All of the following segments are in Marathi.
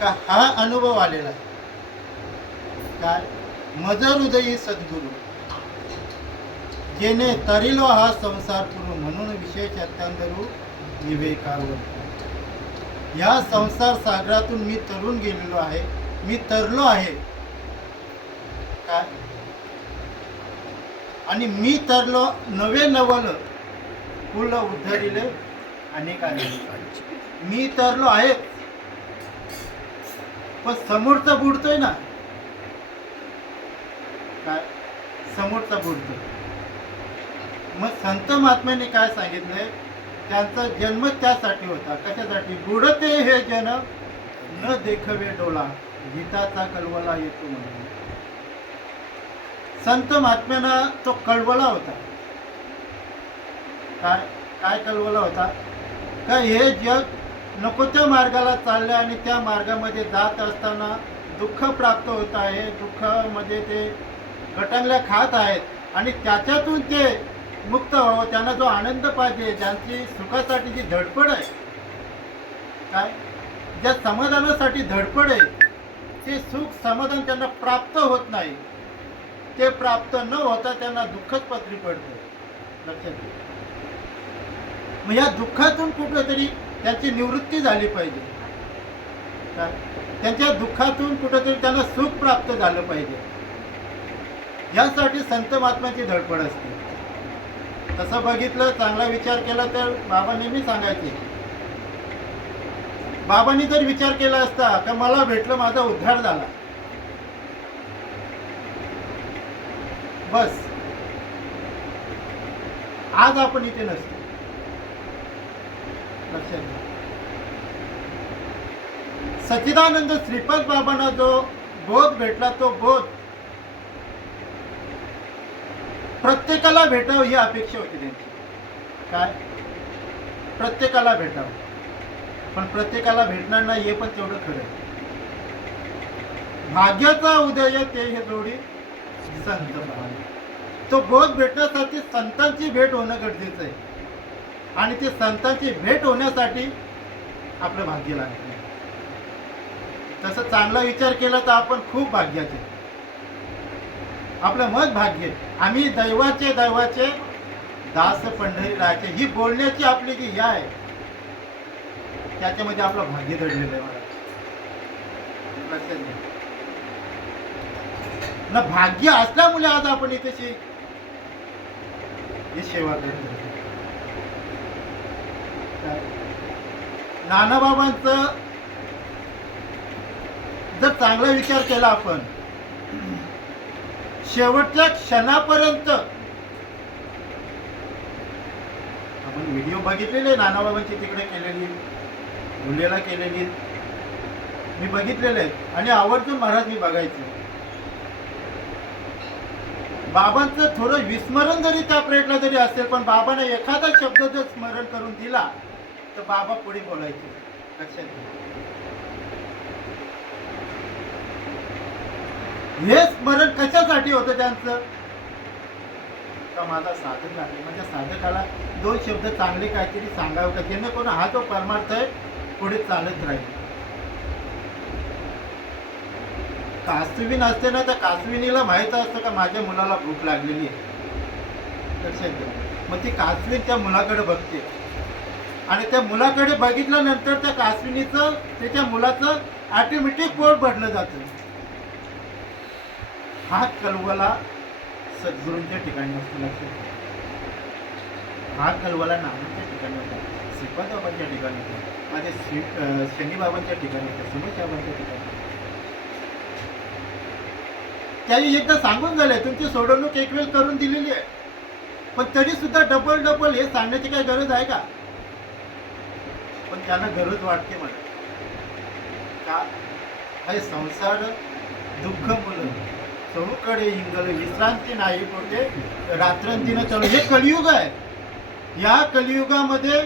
का हा अनुभव आलेला आहे. काय मज हृदयी सद्गुरू जेने तरिलो हा संसार पुरू म्हणून विशेष अत्यंतरू विवेकावर. या संसार सागरातून मी तरून गेलेलो आहे, मी तरलो आहे. काय आणि मी तरलो नवे नवल फुल उद्धरिले अनेकांनी. मी तरलो आहे पण समोरचा बुडतोय ना. काय समोरचा बुडतोय. मग संत महात्म्याने काय सांगितलंय, त्यांचा जन्म त्यासाठी होता. कशासाठी? बुडते हे जन न देखवे डोला गीताचा कळवला येतो म्हणून. संत महात्म्याना तो कळवला होता. काय काय कळवला होता? का हे जग नको त्या मार्गाला चालले आणि त्या मार्गामध्ये जात असताना दुःख प्राप्त होत आहे. दुःखामध्ये ते गटांगल्या खात आहेत आणि त्याच्यातून ते मुक्त हो, त्यांना जो आनंद पाहिजे, ज्यांची सुखासाठी जी धडपड आहे, काय ज्या समाधानासाठी धडपड आहे, ते सुख समाधान त्यांना प्राप्त होत नाही. ते प्राप्त न होता त्यांना दुःखच पदरी पडते. लक्षात घ्या. मग या दुःखातून कुठेतरी त्यांची निवृत्ती झाली पाहिजे. काय त्यांच्या दुःखातून कुठेतरी त्यांना सुख प्राप्त झालं पाहिजे. यासाठी संत महात्म्याची धडपड असते. तसं बघितलं, चांगला विचार केला तर बाबा नेहमी सांगायचे, बाबांनी जर विचार केला असता का मला भेटलं, माझा उद्धार झाला, बस आज आपण इथे नसतो. लक्षात घ्या. सच्चिदानंद श्रीपाद बाबांना जो बोध भेटला, तो बोध प्रत्येकाला भेटावं ही अपेक्षा होती त्यांची. काय प्रत्येकाला भेटावं, पण प्रत्येकाला भेटणार नाही हे पण तेवढं खरं. भाग्याचा उदय ते हे जोडी संत भावना. तो बोध भेटण्यासाठी संतांची भेट होणं गरजेचं आहे आणि ते संतांची भेट होण्यासाठी आपलं भाग्य लागतं. तसं चांगला विचार केला तर आपण खूप भाग्याचे. आपलं मत भाग्य. आम्ही दैवाचे दास पंढरीराचे, ही बोलण्याची आपली जी या आहे त्याच्यामध्ये आपलं भाग्य दडलेलं आहे. मला लक्षात घ्या ना. भाग्य असल्यामुळे आज आपण इथे ही सेवा करतो. नानाबाबांचं जर चांगला विचार केला आपण, शेवटच्या क्षणापर्यंत आपण व्हिडिओ बघितलेले नानाबाबांची तिकडे केलेली, धुलेला केलेली मी बघितलेले आहेत आणि आवर्जून महाराज मी बघायचो. बाबांचं थोडं विस्मरण जरी त्या प्लेटला जरी असेल, पण बाबाने एखादा शब्द जर स्मरण करून दिला तर बाबा पुढे बोलायचे. लक्षात घ्या. हे स्मरण कशासाठी होतं त्यांचं? का माझा साधक आहे, माझ्या साधकाला दोन शब्द चांगले काहीतरी सांगावं का, जेणेकरून हा जो परमार्थ आहे पुढे चालत राहील. कासवीन असते ना, तर कासविनीला माहित असतं का माझ्या मुलाला भूक लागलेली आहे. लक्षात घ्या. मग ती कासवीन त्या मुलाकडे बघते आणि त्या मुलाकडे बघितल्यानंतर त्या कासविनीचं त्याच्या मुलाचं ऑटोमॅटिक पोट भरलं जातं. हा कलवला सद्गुरूंच्या ठिकाणी असतो. लक्षात घ्या. हा कलवला नानांच्या ठिकाणी होता, श्रीपाद बाबांच्या ठिकाणी होता, माझे शनी बाबांच्या ठिकाणी होता, सुमेश बाबांच्या ठिकाणी. त्याही एकदा सांगून झाले, तुमची सोडवणूक एक वेळ करून दिलेली आहे, पण तरी सुद्धा डबल हे सांगण्याची काही गरज आहे का? पण त्यांना गरज वाटते मला. का? हे संसार दुःख मुलं चहूकडे इंगल विश्रांती नाही कुठे रात्रंतीनं चालू. हे कलियुग आहे. या कलियुगामध्ये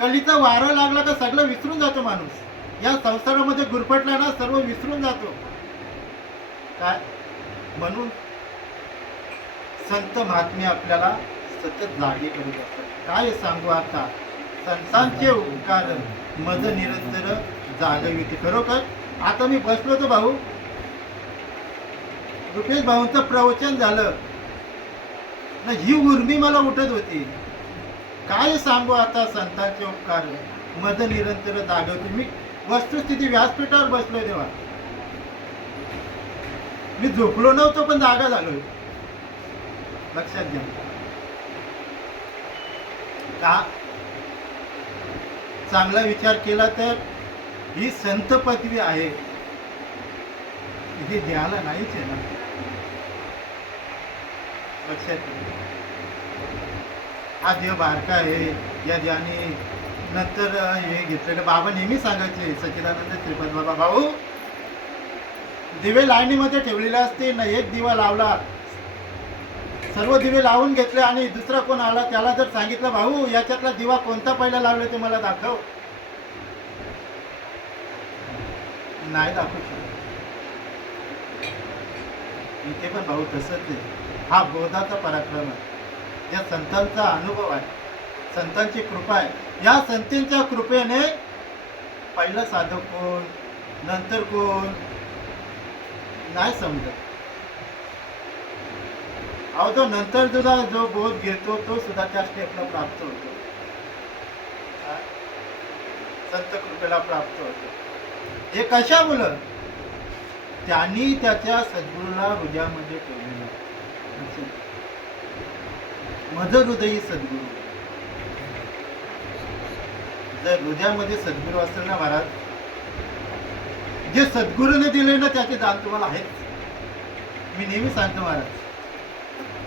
कलीचा वारा लागला का सगळं विसरून जातो माणूस. या संसारामध्ये गुरफटला ना सर्व विसरून जातो. काय म्हणून संत महात्मे आपल्याला सतत जागे करीत असतात. काय सांगू आता, संतांचे उपकार मज निरंतर जागविते. खरोखर आता मी बसलो होतो भाऊ, रुपेश भाऊंचं प्रवचन झालं ना, ही उर्मी मला उठत होती. काय सांगू आता संतांचे उपकार, मद निरंतर जागवते. मी वस्तुस्थिती व्यासपीठावर बसलोय तेव्हा, मी झोपलो नव्हतो पण जागा झालोय. लक्षात घ्या. का चांगला विचार केला तर ही संत पदवी आहे, हे द्यायला नाहीच आहे ना. लक्षात घ्या. हा देव बारका आहे, या ज्याने नंतर हे घेतलेलं बाबा नेहमी सांगायचे, सच्चिदानंद श्रीपद बाबा, भाऊ दिवे लाईनीमध्ये ठेवलेले असते ना, एक दिवा लावला, सर्व दिवे लावून घेतले आणि दुसरा कोण आला त्याला जर सांगितलं, भाऊ याच्यातला दिवा कोणता पहिला लावला ते मला दाखव, नाही दाखवू शकत. इथे पण भाऊ तसंच आहे. हा बोधाचा पराक्रम आहे, या संतांचा अनुभव आहे, संतांची कृपा आहे. या संतांच्या कृपेने पहिलं साधक कोण, नंतर कोण नाही समजत. अहो तो नंतर सुद्धा जो बोध घेतो तो सुद्धा त्या स्टेपला प्राप्त होतो, संत कृपेला प्राप्त होतो. हे कशामुळं? त्यांनी त्याच्या सद्गुरूला हृदयामध्ये ठेवलेला. मज हृदयी सद्गुरू. जर हृदयामध्ये सद्गुरू असेल ना महाराज, जे सद्गुरूने दिले ना त्याचे दान तुम्हाला आहेच. मी नेहमी सांगतो महाराज,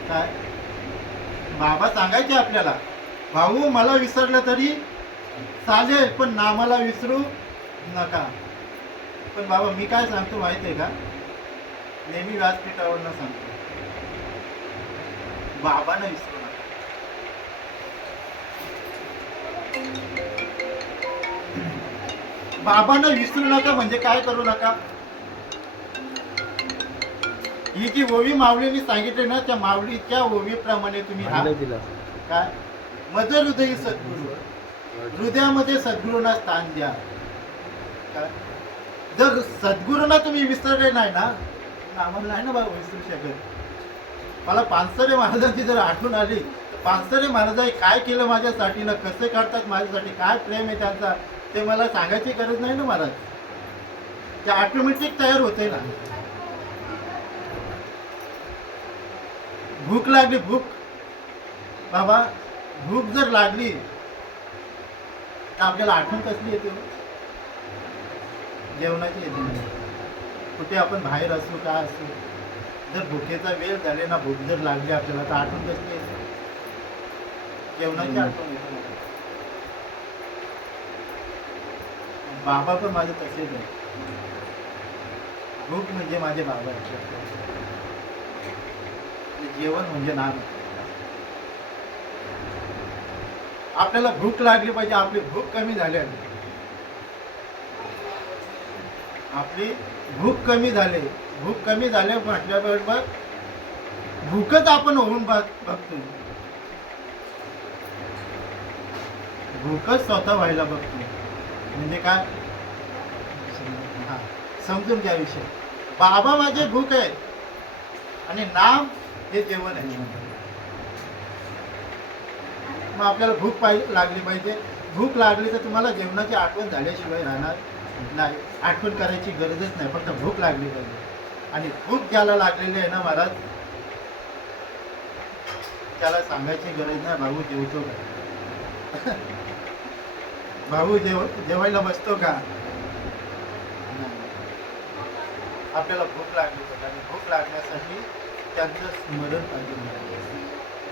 काय बाबा सांगायचे आपल्याला, भाऊ मला विसरलं तरी चालेल पण नामाला विसरू नका. पण बाबा मी काय सांगतो माहिती आहे का, नेहमी व्यासपीठावरनं सांगतो, बाबांना विसरू नका. बाबांना विसरू नका म्हणजे काय करू नका. ही जी ओवी माऊलीने सांगितली ना, त्या माऊलीच्या ओवीप्रमाणे तुम्ही काय मज हृदयी सद्गुरू, हृदयामध्ये सद्गुरूंना स्थान द्या. काय जर सद्गुरूंना तुम्ही विसरले नाही ना, आम्हाला नाही ना बाबा विसरू शकत. मला पानसरे महाराजांची जर आठवण आली, पानसरे महाराजांनी काय केलं माझ्यासाठी ना, कसे करतात माझ्यासाठी, काय प्रेम आहे त्यांचा, ते मला सांगायची गरज नाही ना महाराज, ते ऑटोमॅटिक तयार होते ना. भूक लागली, भूक बाबा, भूक जर लागली तर आपल्याला आठवण कसली येते? जेवणाची येते नाही. कुठे आपण बाहेर असू काय असू, जर भुकेचा वेळ झाले ना, भूक जर लागली आपल्याला तर आठवण कसली येते? जेवणाची आठवण येते. बाबा पण माझे तसेच आहे. भूक म्हणजे माझे बाबा आहे, जेवण म्हणजे नाम. आपल्याला भूक लागली पाहिजे. आपली भूक कमी झाली, आपली भूक कमी झाली, भूक कमी झाल्या म्हटल्याबरोबर भूकच आपण होऊन बघतो, भूकच स्वतः व्हायला बघतो. म्हणजे काय समजून घ्या विषय. बाबा माझे भूक आहे आणि नाम हे जेवण आहे. मग आपल्याला भूक लागली पाहिजे. भूक लागली तर तुम्हाला जेवणाची आठवण झाल्याशिवाय राहणार नाही. आठवण करायची गरजच नाही, फक्त भूक लागली पाहिजे. आणि भूक ज्याला लागलेली आहे ना महाराज, त्याला सांगायची गरज नाही, भाऊ जेवतो का, भाऊ जेवायला बसतो का. आपल्याला भूक लागली पाहिजे आणि भूक लागण्यासाठी त्यांचं स्मरण पाहिजे,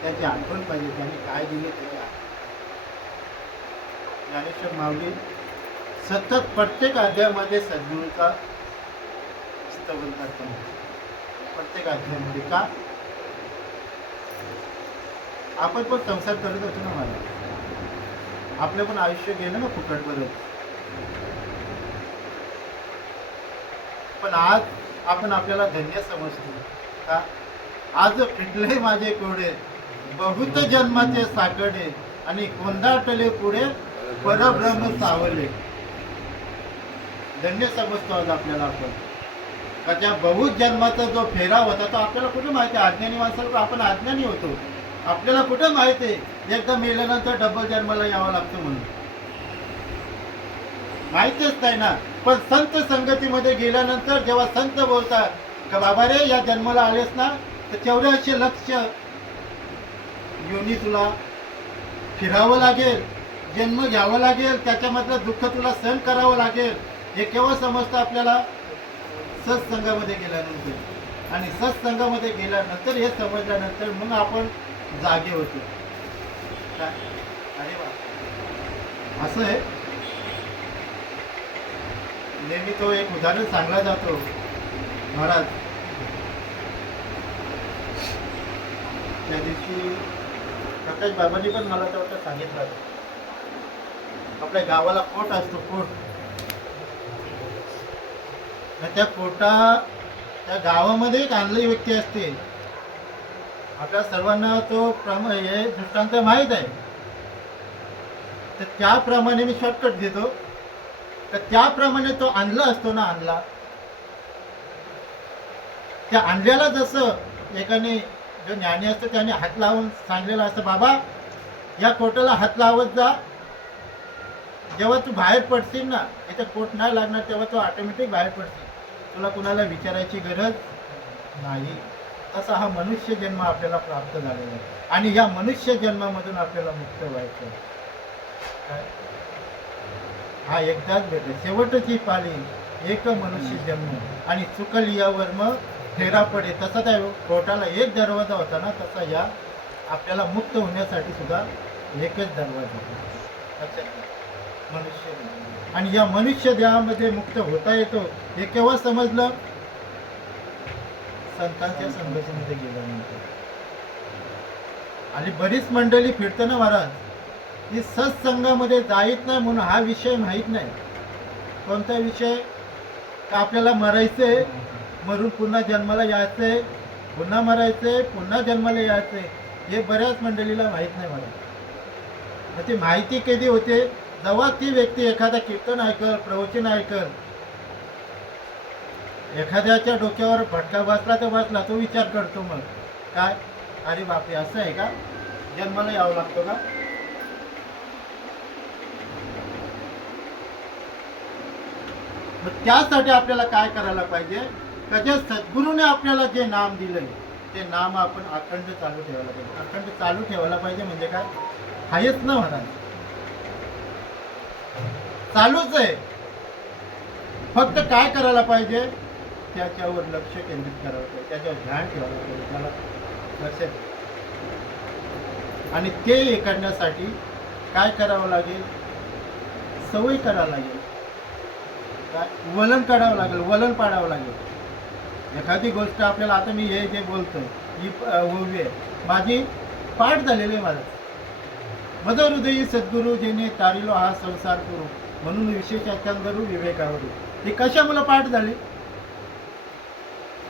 त्याची आठवण पाहिजे, त्यांनी काय दिले ते. ज्ञानेश्वर माऊली सतत प्रत्येक अध्यायामध्ये सद्गुरूचा स्तवन करतात. प्रत्येक अध्यायामध्ये का आपण पण संसार करत होतो ना मला, आपलं पण आयुष्य गेलं ना फुकट बरं. पण आज आपण आपल्याला धन्य समजतो का, आज फिटले माझे कोडे बहुत जन्माचे साकडे आणि कोंदाटले पुढे परब्रह्म सावले. धन्य समजतो आज आपल्याला आपण. का त्या बहुत जन्माचा जो फेरा होता तो आपल्याला कुठे माहिती आहे? अज्ञानी माणसाला आपण अज्ञानी होतो. आपल्याला कुठे माहिती आहे एकदा मेल्यानंतर डबल जन्माला यावं लागतं म्हणून? माहितीच नाही ना. पण संत संगतीमध्ये गेल्यानंतर जेव्हा संत बोलतात का बाबा रे या जन्माला आलेस ना तर 84 लक्ष योनी तुला फिरावं लागेल, जन्म घ्यावं लागेल, त्याच्यामधलं दुःख तुला सहन करावं लागेल. हे केव्हा समजतं आपल्याला? सत्संगामध्ये गेल्यानंतर. आणि सत्संगामध्ये गेल्यानंतर हे समजल्यानंतर मग आपण जागे होतो. काय अरे वा, असं आहे. नेहमी तो एक उदाहरण सांगला जातो महाराज. त्या दिवशी प्रकाश बाबांनी पण मला तेवढं सांगितलं. आपल्या गावाला कोट असतो, कोट. त्या त्या गावामध्ये एक आणली व्यक्ती असते. आपल्या सर्वांना तो हे दृष्टांत माहीत आहे. तर त्याप्रमाणे मी शॉर्टकट देतो. तर त्याप्रमाणे तो आणला असतो ना, आणला त्या आणल्याला जसं एकाने जो ज्ञानी असतो त्याने हात लावून सांगलेला असतं, बाबा या कोटाला हात लावत जा. जेव्हा तू बाहेर पडशील ना, इथे कोट नाही लागणार, तेव्हा तू ऑटोमॅटिक बाहेर पडशील. तुला कुणाला विचारायची गरज नाही. तसा हा मनुष्य जन्म आपल्याला प्राप्त झालेला आहे. आणि या मनुष्य जन्मामधून आपल्याला मुक्त व्हायचं काय? हा एकदाच भेटेल, शेवटची पाळी एक मनुष्य जन्म. आणि चुकल यावर मग फेरा पडे. तसा त्या कोर्टाला एक दरवाजा होता ना, तसा या आपल्याला मुक्त होण्यासाठी सुद्धा एकच दरवाजा होता, मनुष्य. आणि या मनुष्य देहामध्ये मुक्त होता येतो हे केव्हा समजलं? संतांच्या संगतीमध्ये गेल्यानंतर. आणि बरीच मंडळी फिरतं ना महाराज, ही सत्संगामध्ये जायत नाही म्हणून हा विषय माहीत नाही. कोणता विषय? का आपल्याला मरायचंय, मरून पुन्हा जन्माला यायचंय, पुन्हा मरायचंय, पुन्हा जन्माला यायचंय. हे बऱ्याच मंडळीला माहीत नाही मला. ती माहिती कधी होते? जेव्हा ती व्यक्ती एखादा कीर्तन ऐकल, प्रवचन ऐकल, एखाद्याच्या डोक्यावर फटका बसला तर बसला, तो विचार करतो मग काय, अरे बापरे असं आहे का, जन्माला यावं लागतो का? मग त्यासाठी आपल्याला काय करायला पाहिजे? त्या सद्गुरूने आपल्याला जे नाम दिलंय ते नाम आपण अखंड चालू ठेवायला पाहिजे. अखंड चालू ठेवायला पाहिजे म्हणजे काय? आहेच ना महाराज, चालूच आहे. फक्त काय करायला पाहिजे? त्याच्यावर लक्ष केंद्रित करायला पाहिजे, त्याच्यावर ध्यान ठेवायला पाहिजे, त्याला लक्षात. आणि ते करण्यासाठी काय करावं लागेल? सवय करावं लागेल. काय? वलन काढावं लागेल, वलन पाडावं लागेल. एखादी गोष्ट आपल्याला, आता मी हे जे बोलतोय ही ओवी आहे, माझी पाठ झालेली आहे. माझं मद हृदयी सद्गुरू जेणे तारिलो हा संसार करू, म्हणून विशेष आचांदरू विवेकावरू. ही कशामुळे पाठ झाली?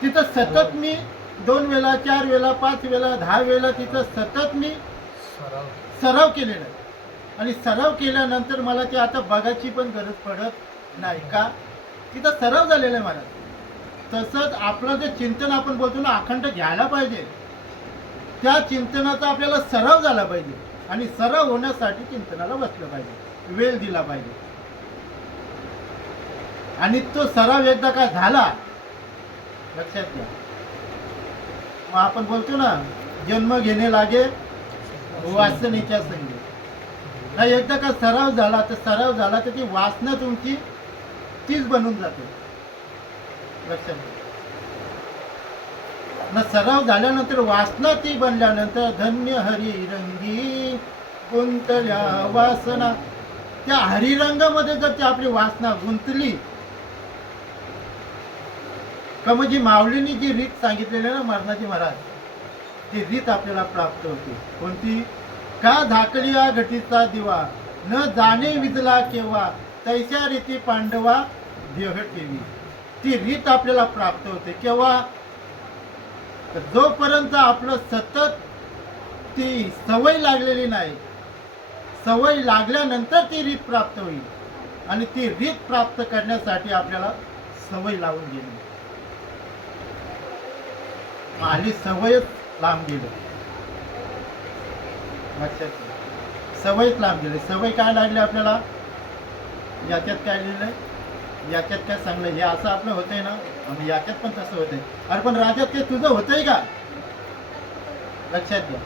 तिथं सतत मी 2 वेळा, 4 वेळा, 5 वेळा, 10 वेळा तिथं सतत मी सराव केलेला आहे. आणि सराव केल्यानंतर मला ते आता बघायची पण गरज पडत नाही. का? तिथं सराव झालेला आहे मला. तसंच आपलं जे चिंतन आपण बोलतो ना, अखंड घ्यायला पाहिजे, त्या चिंतनाचा आपल्याला सराव झाला पाहिजे. आणि सराव होण्यासाठी चिंतनाला बसलं पाहिजे, वेळ दिला पाहिजे. आणि तो सराव एकदा का झाला, लक्षात घ्या, मग आपण बोलतो ना, जन्म घेणे लागे वासनेच्या संगी. नाही, एकदा का सराव झाला तर ती वासना तुमची तीच बनून जाते, लक्षात घ्या. मग सराव झाल्यानंतर वासना ती बनल्यानंतर धन्य हरिरंगी गुंतल्या वासना. त्या हरिरंगामध्ये जर ती आपली वासना गुंतली का, म्हणजे माऊलींनी जी रीत सांगितलेली ना मरणाची महाराज, ती रीत आपल्याला प्राप्त होते. कोणती? का झाकलिया घटीचा दिवा न जाणे विजला केव्हा, तैशा रीती पांडवा देह ठेवी. ती रीत आपल्याला प्राप्त होते केव्हा? जोपर्यंत आपलं सतत ती सवय लागलेली नाही. सवय लागल्यानंतर ती रीत प्राप्त होईल. आणि ती रीत प्राप्त करण्यासाठी आपल्याला सवय लावून गेली. आली सवयच लांब गेली. लक्षात घ्या. सवयच लांब गेली. सवय काय लागली आपल्याला? याच्यात काय लिहिलंय, याच्यात काय सांगलं, हे असं आपलं होतंय ना, आणि याच्यात पण तसं होतंय. अरे पण राजात ते तुझं होतंय का? लक्षात घ्या.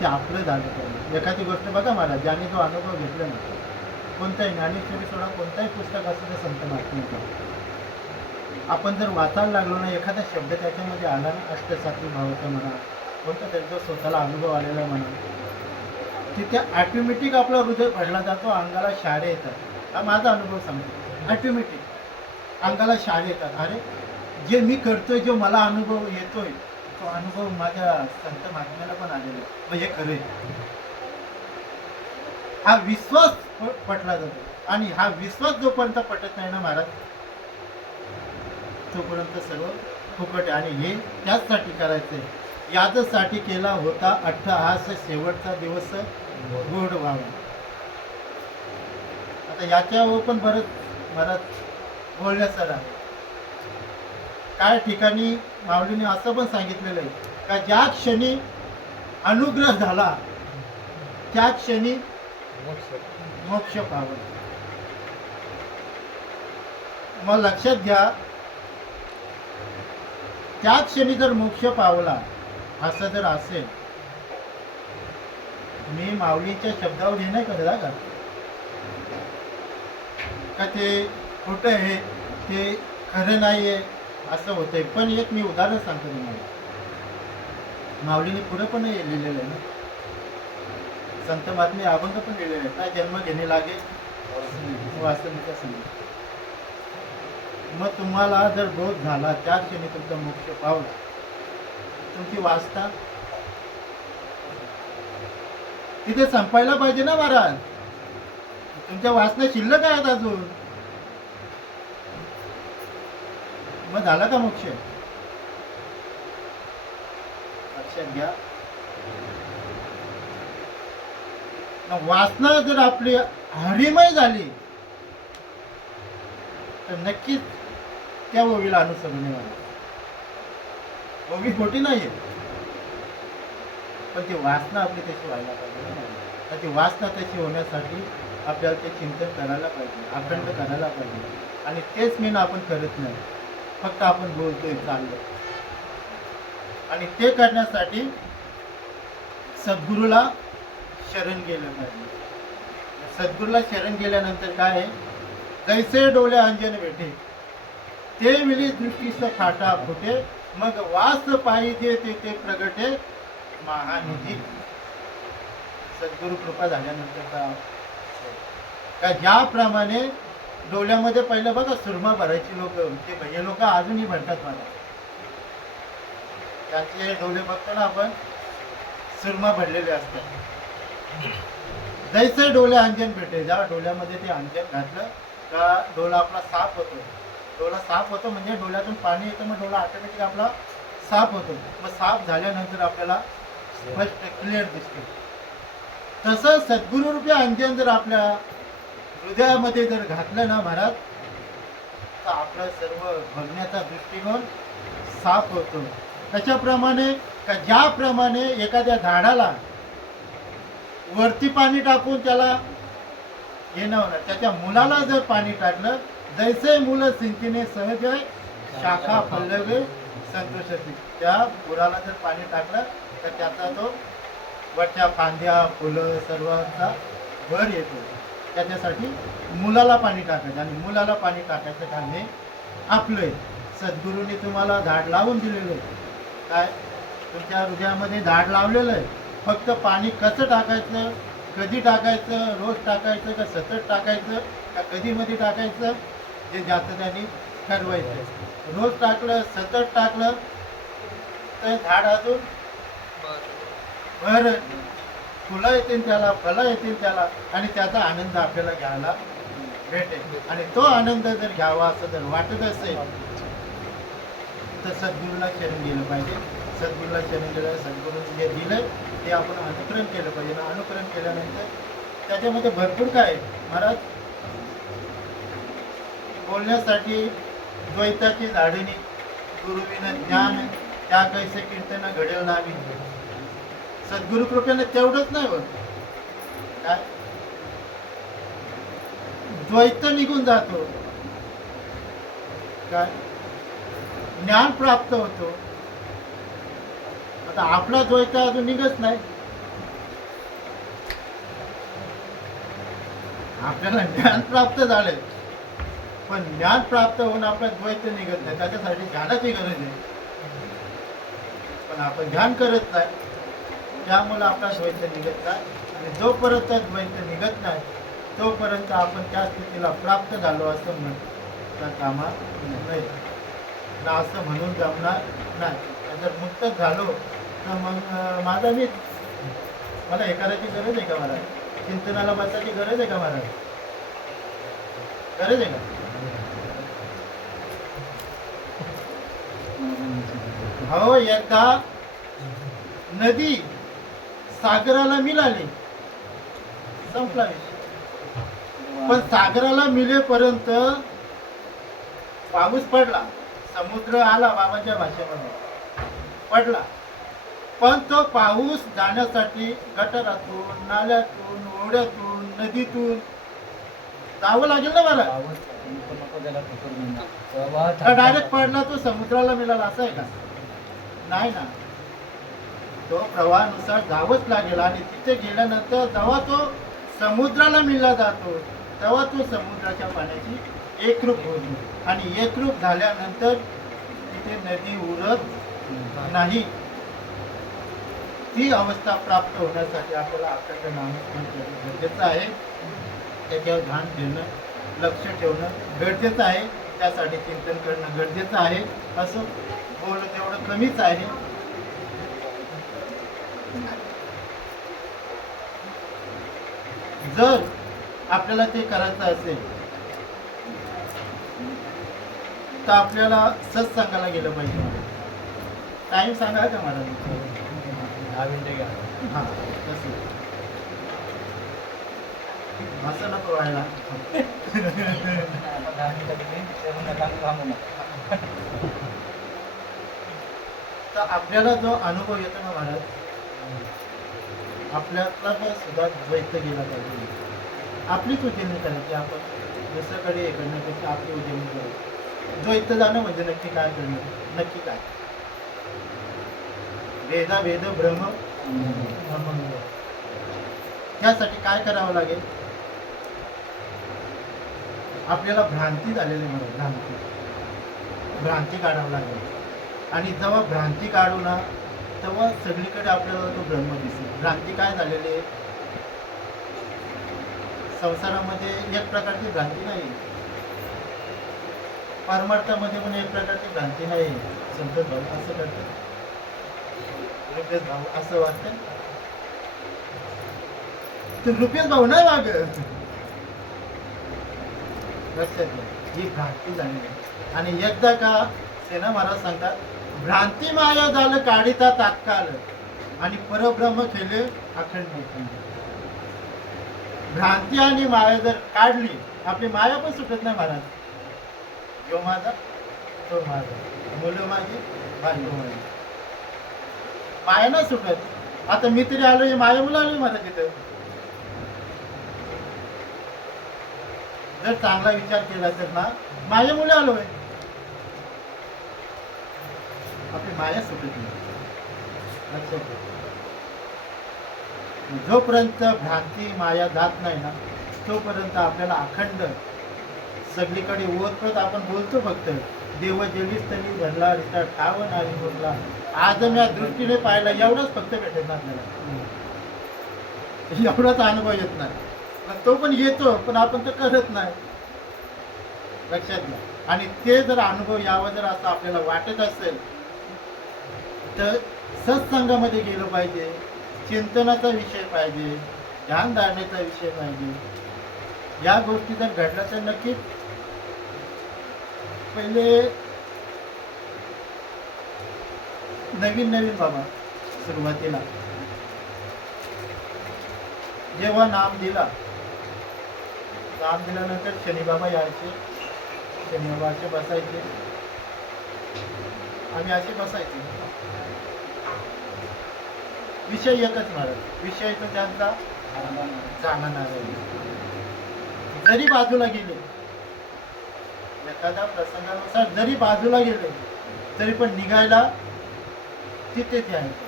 ते आपलं झालं पाहिजे. एखादी गोष्ट बघा मला, ज्याने जो अनुभव घेतला ना, कोणताही ज्ञानेश्वरी सोडा, कोणताही पुस्तक असं ते संत महात्म्याचं, आपण जर वाचायला लागलो ना, एखादा शब्द त्याच्यामध्ये आला ना, अष्टसात्विक भावाचा म्हणा, कोणता त्यांचा स्वतःला अनुभव आलेला म्हणा, तिथे ऑटोमॅटिक आपला हृदय भरला जातो, अंगाला शारे येतात. हा माझा अनुभव सांगतो. ऑटोमॅटिक अंगाला शारे येतात. अरे जे मी करतोय, जो मला अनुभव येतोय, तो अनुभव माझ्या संत महात्म्याला पण आलेला आहे, मग हे खरं आहे. हा विश्वास पटला जातो. आणि हा विश्वास जोपर्यंत पटत नाही ना महाराज, तोपर्यंत सर्व फुकट आहे. आणि हे त्याचसाठी करायचंय. याच्यासाठी केला होता अट्टहास, शेवटचा दिवस गोड व्हावा. आता याच्यावर पण बरंच महाराज बोलण्यासर आहे. काय ठिकाणी माऊलीने असं पण सांगितलेलं आहे का ज्या क्षणी अनुग्रह झाला त्या क्षणी मोक्ष पावला. मग लक्षात घ्या, त्या क्षणी जर मोक्ष पावला असं जर असेल, मी माऊलीच्या शब्दावर हे नाही करत का ते खोटं आहे, ते खरं नाही आहे, असं होतंय. पण एक मी उदाहरण सांगतो तुम्हाला. माऊलीने पुढे पण लिहिलेलं आहे ना, संत महात्मे अभंग पण लिहिलेले आहेत ना, जन्म घेणे लागे वासनेचा संग. मग तुम्हाला जर बोध झाला, त्या क्षणी तुमचा मोक्ष पावला, तुमची वासना तिथे संपायला पाहिजे ना महाराज. तुमच्या वासना शिल्लक आहेत अजून, मग झाला का मोक्ष? लक्षात घ्या. वासना जर आपली हरिमय झाली तर नक्कीच त्या ओवीला अनुसरून येणार. ओवी खोटी नाहीये, पण ती वासना आपली तशी व्हायला पाहिजे. ती वासना तशी होण्यासाठी आपल्याला ते चिंतन करायला पाहिजे, अखंड करायला पाहिजे. आणि तेच मेन आपण करत नाही, फक्त आपण बोलतोय, चाललो. आणि ते करण्यासाठी सद्गुरूला शरण गेलं पाहिजे. सद्गुरूला शरण गेल्यानंतर काय आहे, जैसे डोले अंजन भेटे ते विली दृष्टीस खाटा फुटे, मग वास पाहिजे ते प्रगटे महानिधी. सद्गुरु कृपा झाल्यानंतर का ज्याप्रमाणे डोल्यामध्ये पहिलं बघा सुरमा भरायची लोक, ते भैया लोक अजूनही भरतात मला. त्यांचे डोले बघतो ना आपण, सुरमा भरलेले असतात. जैसे डोले अंजन भेटे, ज्या डोल्यामध्ये ते अंजन घातलं का डोला आपला साफ होतो. डोला साफ होतो म्हणजे डोळ्यातून पाणी येतं, मग डोळा ऑटोमॅटिक आपला साफ होतो. मग साफ झाल्यानंतर आपल्याला स्पष्ट क्लिअर दिसते. तसं सद्गुरू रूपी अंजन जर आपल्या हृदयामध्ये जर घातलं ना महाराज, तर आपलं सर्व बघण्याचा दृष्टिकोन साफ होतो. त्याच्याप्रमाणे का ज्याप्रमाणे एखाद्या झाडाला वरती पाणी टाकून त्याला हे न होणार, त्याच्या मुलाला जर पाणी टाकलं, जैसे मुलं सिंचने सहज शाखा पल्लवे संतोषती, त्या मुलाला जर पाणी टाकलं तर त्याचा तो वरच्या फांद्या फुलं सर्वांचा भर येतो. त्याच्यासाठी मुलाला पाणी टाकायचं, आणि मुलाला पाणी टाकायचं काम हे आपलं. सद्गुरूंनी तुम्हाला झाड लावून दिलेलं आहे. काय तुमच्या हृदयामध्ये झाड लावलेलं आहे. फक्त पाणी कसं टाकायचं, कधी टाकायचं, रोज टाकायचं का सतत टाकायचं का कधीमध्ये टाकायचं, हे जास्त त्यांनी ठरवायचं. रोज टाकलं, सतत टाकलं तर झाड अजून भर फुलं येतील त्याला, फळं येतील त्याला, आणि त्याचा आनंद आपल्याला घ्यायला भेटेल. आणि तो आनंद जर घ्यावा असं जर वाटत असेल तर सद्गुरूला शरण गेलं पाहिजे. सद्गुरूला शरण गेलं, सद्गुरूने जे दिलं ते आपण अनुकरण केलं पाहिजे. अनुकरण केल्यानंतर त्याच्यामध्ये भरपूर काय आहे महाराज. बोलण्यासाठी द्वैताची झाडणी, गुरुविन ज्ञान त्या कैसे कीर्तन घडेल नावी. सद्गुरु कृपेने तेवढंच नाही होत, काय द्वैत निघून जातो, काय ज्ञान प्राप्त होतो. आता आपला द्वैत अजून निघत नाही, आपल्याला ज्ञान प्राप्त झाले पण ज्ञान प्राप्त होऊन आपला द्वैत निघत नाही. त्याच्यासाठी ज्ञानाची गरज आहे, पण आपण ध्यान करत नाही, त्यामुळे आपला द्वैत निघत नाही. आणि जोपर्यंत द्वैत निघत नाही तोपर्यंत आपण त्या स्थितीला प्राप्त झालो असं म्हणता कामा नये ना, असं म्हणून जमणार नाही. जर मुक्त झालो तर मग माझा मी मला हे करायची गरज आहे का, मला चिंतनाला बसायची गरज आहे का, मला गरज आहे का. हो, एकदा नदी सागराला मिळाली, संपला विषय. पण सागराला मिळेपर्यंत पाऊस पडला, समुद्र आला, बाबाच्या भाषेमध्ये पडला. पण तो पाऊस जाण्यासाठी गटारातून, नाल्यातून, ओढ्यातून, नदीतून जावं लागेल ना मला. डायरेक्ट पडला तो समुद्राला मिळाला असं आहे का, नाही ना. तो प्रवाहानुसार जावंच लागेल. आणि तिथे गेल्यानंतर जेव्हा तो समुद्राला मिळला जातो तेव्हा तो समुद्राच्या पाण्याची एकरूप होतो. आणि एकरूप झाल्यानंतर तिथे नदी उरत नाही. ती अवस्था प्राप्त होण्यासाठी आपल्याला अखंड नामस्मरण करणं गरजेचं आहे. त्याच्यावर ध्यान देणं, लक्ष ठेवणं गरजेचं आहे. त्यासाठी चिंतन करणं गरजेचं आहे. असं बोलणं तेवढं कमीच आहे. जर आपल्याला ते करायचं असेल तर आपल्याला सत्संगाला गेलं पाहिजे. टाइम सांगा का मला, 10 मिनिटं घ्या. हां, तसं असं नको व्हायला. तर आपल्याला जो अनुभव येतो ना महाराज, आपल्याला सुद्धा द्वैत गेला पाहिजे. आपलीच उज्जैनी करायची. आपण दुसऱ्याकडे हे करण्यापेक्षा आपली उज्जैनी करायची. द्वैत जाणं म्हणजे नक्की काय करणं, नक्की काय वेदा वेद ब्रह्म. त्यासाठी काय करावं लागेल, आपल्याला भ्रांती झालेली म्हणून भ्रांती काढावं लागेल. आणि जेव्हा भ्रांती काढू ना तेव्हा सगळीकडे आपल्याला तो ब्रह्म दिसेल. भ्रांती काय झालेली आहे संसारामध्ये, एक प्रकारची भ्रांती नाही, परमार्थामध्ये पण एक प्रकारची भ्रांती नाही. संतोष भाऊ असं करतात, रुपेश भाऊ असं वाटतं, तर रुपेश भाऊ नाही वाग, लक्षात घ्या. ही भ्रांती झालेली आहे. आणि एकदा का सेना महाराज सांगतात, भ्रांती माया झालं काढिता तात्काळ आणि परब्रह्म केले अखंड. भ्रांती आणि माया जर काढली, आपली माया पण सुटत नाही महाराज. जो माझा तो माझा, मुलं माझी बायको माझी, माया ना सुटत. आता मी तरी आलो, ही माया मुलं आली माझा तिथं. जर चांगला विचार केला तर ना माझ्या मुले आलोय, आपली माया सुटत नाही. जोपर्यंत भ्रांती माया जात नाही ना तोपर्यंत आपल्याला अखंड सगळीकडे ओतप्रत आपण बोलतो फक्त देव जेलीस तरी धरला रिता ठाव नाही बोलला. आज मी या दृष्टीने पाहिला, एवढंच फक्त भेटत ना आपल्याला, एवढाच अनुभव येत नाही. तो पण येतो पण आपण तर करत नाही, लक्षात घ्या. आणि ते जर अनुभव यावं जर असं आपल्याला वाटत असेल तर सत्संगामध्ये गेलं पाहिजे, चिंतनाचा विषय पाहिजे, ध्यान धारणेचा विषय पाहिजे. या गोष्टी जर घडल्या तर नक्कीच पहिले नवीन बाबा सुरुवातीला जेव्हा नाम दिल्यानंतर शनी बाबा यायचे, शनी बाबा असे बसायचे आणि असे बसायचे. विषय एकच महाराज, विषय तो त्यांचा जाणणार आहे. जरी बाजूला गेले, एखाद्या प्रसंगानुसार जरी बाजूला गेले तरी पण निघायला तिथेच यायचं.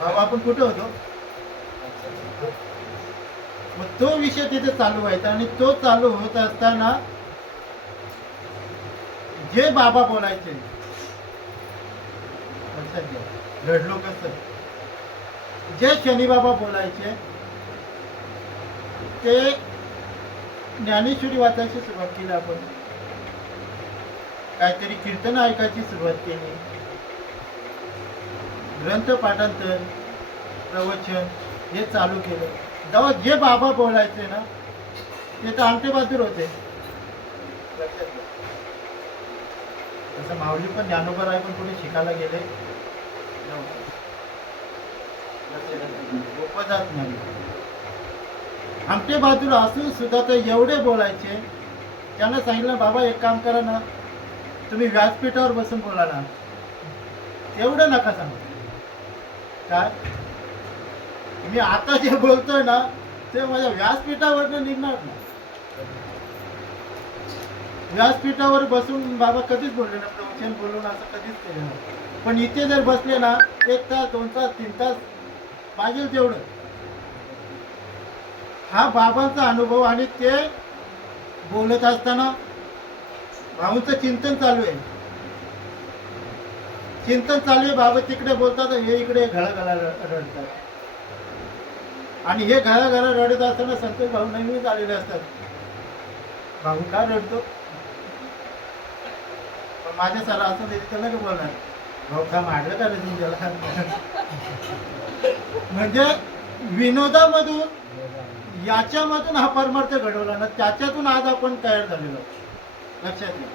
बाबा आपण कुठे होतो, मग तो विषय तिथे चालू व्हायचा आणि तो चालू होत असताना जे बाबा बोलायचे, रडलो कसं, जे शनी बाबा बोलायचे ते ज्ञानेश्वरी वाचायची सुरुवात केली. आपण काहीतरी कीर्तन ऐकायची सुरुवात केली, ग्रंथ पाठांतर, प्रवचन हे चालू केलं. जेव्हा जे बाबा बोलायचे ना ते तर आमटे बहादूर होते. तसं माऊली पण ज्ञानोबा राय पण कुठे शिकायला गेले उपजात नाही. आमटे बहादूर असून सुद्धा ते एवढे बोलायचे. त्यांना सांगितलं बाबा एक काम करा ना, तुम्ही व्यासपीठावर बसून बोला ना, एवढं नका सांगू. काय मी आता जे बोलतोय ना ते माझ्या व्यासपीठावरनं निघणार ना. व्यासपीठावर बसून बाबा कधीच बोलले ना, प्रवचन बोलून असं कधीच केलं नाही. पण इथे जर बसले ना 1 तास 2 तास 3 तास पाहिजे तेवढं. हा बाबांचा अनुभव. आणि ते बोलत असताना भाऊंचं चिंतन चालू आहे, बाबा तिकडे बोलतात, हे इकडे घळघळा रडतात. आणि हे घळघळा रडत असताना संतोष भाऊ नेहमीच आलेले असतात. भाऊ का रडतो, पण माझ्या सर असं त्याला का बोलणार, भाऊ का मारलं का रे तुमच्याला. म्हणजे विनोदामधून याच्यामधून हा परमार्थ घडवला ना, त्याच्यातून आज आपण तयार झालेलो. लक्षात घ्या,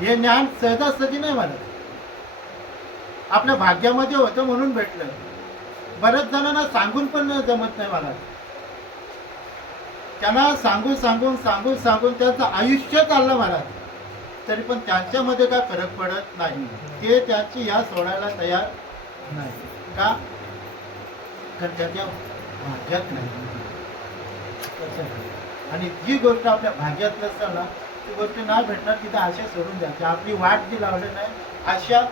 हे ज्ञान सहजासहजी नाही मला, आपल्या भाग्यामध्ये होतं म्हणून भेटलं. बऱ्याच जणांना सांगून पण जमत नाही मला. त्यांना सांगून त्यांचं आयुष्य चाललं मला, तरी पण त्यांच्यामध्ये काय फरक पडत नाही. ते त्याची या सोडायला तयार नाही. का तर त्याच्या भाग्यात नाही. आणि जी गोष्ट आपल्या भाग्यात नसतं ना ती गोष्ट नाही भेटणार, तिथे आशा सोडून द्यायची. आपली वाट जी लावली नाही, आशा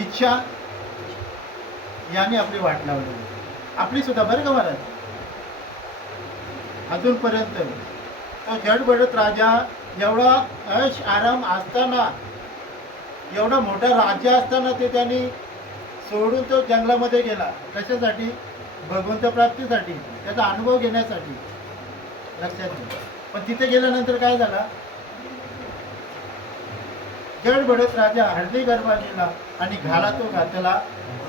इच्छा याने आपली वाट लावली, आपली सुद्धा. बरं का महाराज, अजूनपर्यंत तो जडबडत राजा एवढा ऐश आराम असताना, एवढा मोठा राज्य असताना ते त्यांनी सोडून तो जंगलामध्ये गेला. कशासाठी? भगवंत प्राप्तीसाठी, त्याचा अनुभव घेण्यासाठी. लक्षात घ्या. पण तिथे गेल्यानंतर काय झाला, जडबडत राजा हळदी गरबा गेला आणि घाला तो घातला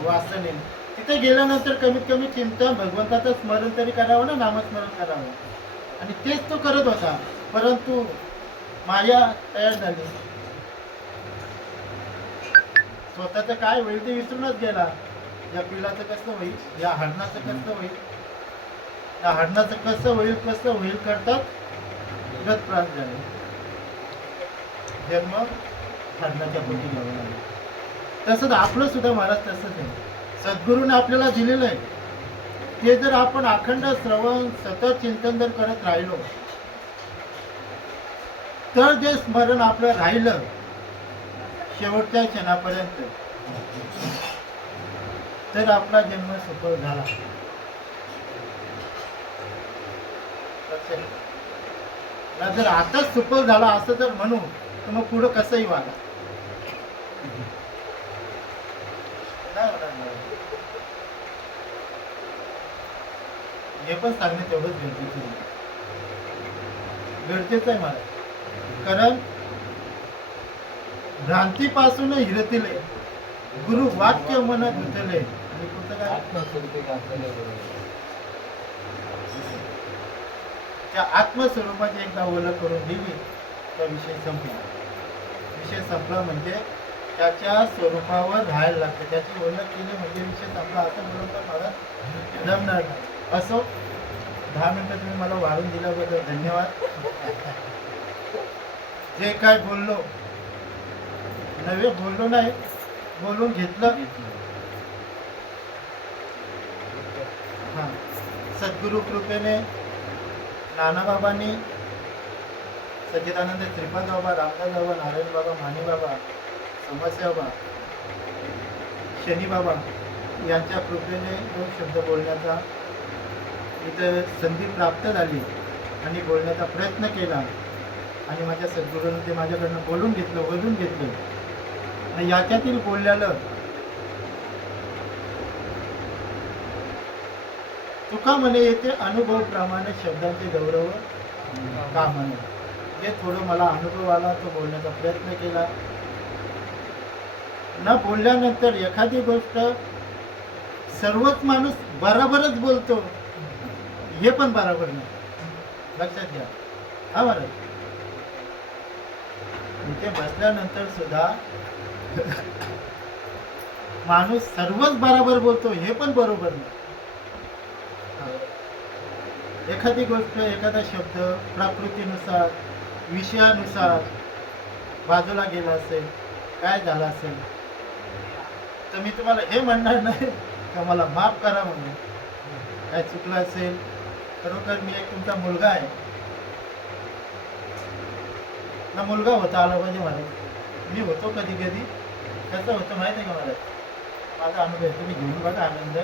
वासने. तिथे गेल्यानंतर कमीत कमी चिंतन, भगवंताचं स्मरण तरी करावं ना, नामस्मरण करावं. आणि तेच तो करत होता. परंतु माया तयार झाली, स्वतःचं काय होईल ते विसरूनच गेला. या पिलाचं कसं होईल, या हरणाचं कसं होईल, या हरणाचं कसं होईल करतात गतप्राण झाले. जन्म हरणाच्या पोटी घ्यावं लागेल. तसंच आपलं सुद्धा महाराज तसंच आहे. सद्गुरूने आपल्याला दिलेलं आहे, ते जर आपण अखंड श्रवण सतत चिंतन जर करत राहिलो, तर जे स्मरण आपलं राहिलं शेवटच्या क्षणापर्यंत, तर आपला जन्म सफळ झाला. जर आताच सफळ झाला असं जर म्हणू तर मग पुढं कसंही वागा. हे पण सांगणे तेवढंच गरजेचं आहे मला. कारण भ्रांतीपासून हिरतिले गुरु वाक्य मन धुतले. आणि कुठं काय त्या आत्मस्वरूपाची एकदा ओळख करून दिली तर विषय संपला. विषय संपला म्हणजे त्याच्या स्वरूपावर राहायला लागतं. त्याची ओळख केली म्हणजे विषय आपला असं बोलून तर मला जमणार नाही. असो, 10 मिनिटं तुम्ही मला वाढून दिल्याबद्दल धन्यवाद. जे काय बोललो नवे बोललो नाही, बोलून घेतलं. हां, सद्गुरु कृपेने नानाबाबांनी, सच्चिदानंद श्रीपाद बाबा, रामदास बाबा, नारायण बाबा, माने बाबा, समस्या बाबा, शनी बाबा यांच्या कृपेने 2 शब्द बोलण्याचा इथं संधी प्राप्त झाली आणि बोलण्याचा प्रयत्न केला आणि माझ्या सद्गुरूंनी ते माझ्याकडनं बोलून घेतलं आणि याच्यातील बोललेलं तुका म्हणे येते अनुभवप्रमाणे शब्दांचे गौरव का म्हणे. जे थोडं मला अनुभव आला तो बोलण्याचा प्रयत्न केला. न बोलल्यानंतर एखादी गोष्ट सर्वच माणूस बरोबरच बोलतो हे पण बरोबर नाही, लक्षात घ्या. हा बरं, इथे बसल्यानंतर सुद्धा माणूस सर्वच बरोबर बोलतो हे पण बरोबर नाही. एखादी गोष्ट, एखादा शब्द प्रकृतीनुसार, विषयानुसार बाजूला गेला असेल, काय झालं असेल, तर मी तुम्हाला हे म्हणणार नाही का मला माफ करा म्हणून. काय चुकलं असेल, खरोखर मी एक तुमचा मुलगा आहे ना, मुलगा होता आला पाहिजे मला. मी होतो कधी कधी कसं होतं माहिती आहे का मला, माझा अनुभव आहे. तुम्ही घेऊन बघा आनंद.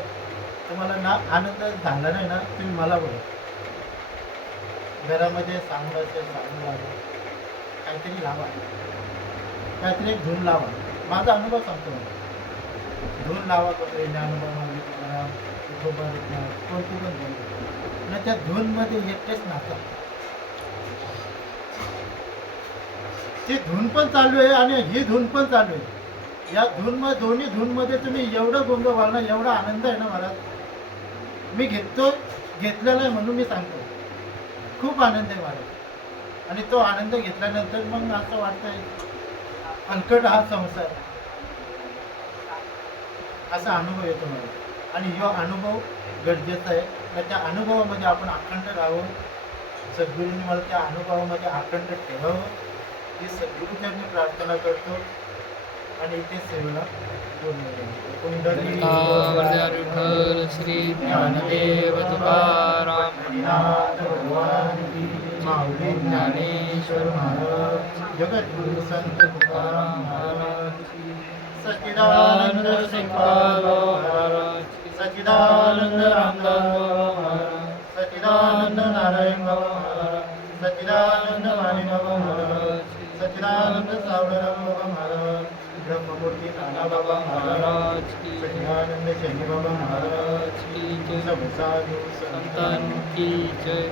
तुम्हाला ना आनंद झाला नाही ना, तुम्ही मला बोला. घरामध्ये साऊंड असेल, साऊंड लावा, काहीतरी लावा, काहीतरी एक धून लावा. माझा अनुभव सांगतो मला. धून लावा, कसं अनुभव मागणी करा, कोणती पण धून ना, त्या धूनमध्ये एकटेच नाचत. ती धून पण चालू आहे आणि ही धून पण चालू आहे. या धूनमध्ये, दोन्ही धूनमध्ये तुम्ही एवढं गोंग व्हाल ना, एवढा आनंद आहे ना मला. मी घेतलेला आहे म्हणून मी सांगतो. खूप आनंद आहे मला. आणि तो आनंद घेतल्यानंतर मग असं वाटतंय हलकट हा संसार, असा अनुभव येतो मला. आणि हा अनुभव गरजेचा आहे. तर त्या अनुभवामध्ये आपण अखंड राहावं. सद्गुरूंनी मला त्या अनुभवामध्ये अखंड ठेवावं ही सद्गुरूंनी प्रार्थना करतो. आणि इथे सेवेला विठ्ठल श्री ज्ञानदेव तुकाराम माऊली ज्ञानेश्वर महाराज, जगद्गुरु संत तुकाराम महाराज, सच्चिदानंद श्रीपाद महाराज, सच्चिदानंद रामदास महाराज, सच्चिदानंद नारायण बाबा महाराज, सच्चिदानंद माने बाबा महाराज, सच्चिदानंद सावळराम बाबा महाराज, ब्रह्ममूर्ती नाना बाबा महाराज, सच्चिदानंद शनी बाबा महाराज की जय, सब साधु संतान की जय.